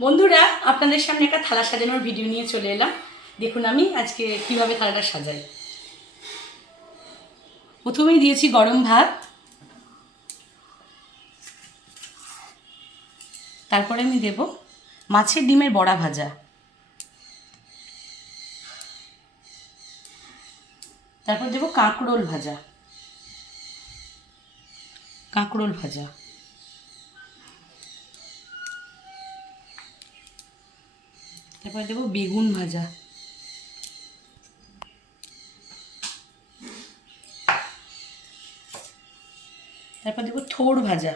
বন্ধুরা, আপনাদের সামনে একটা থালা সাজানোর ভিডিও নিয়ে চলে এলাম। দেখুন আমি আজকে কীভাবে থালাটা সাজাই। প্রথমেই দিয়েছি গরম ভাত। তারপরে আমি দেব মাছের ডিমের বড়া ভাজা। তারপর দেব কাঁকরোল ভাজা। কাঁকরোল ভাজা। তারপর দেবো বেগুন ভাজা। তারপর দেবো থোড় ভাজা।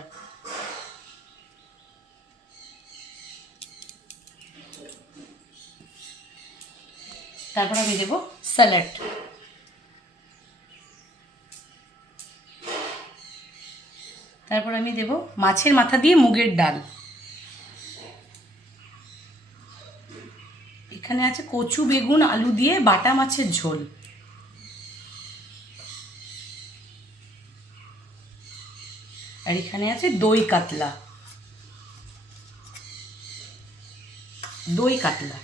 তারপর আমি দেবো স্যালাড। তারপর আমি দেবো মাছের মাথা দিয়ে মুগের ডাল। এখানে আছে কচু, বেগুন, আলু দিয়ে বাটা মাছের ঝোল। আর এখানে আছে দই কাতলা। দই কাতলা।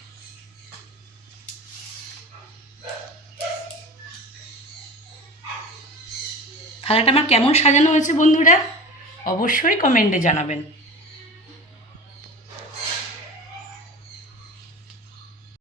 থালাটা আমার কেমন সাজানো হয়েছে বন্ধুরা, অবশ্যই কমেন্টে জানাবেন।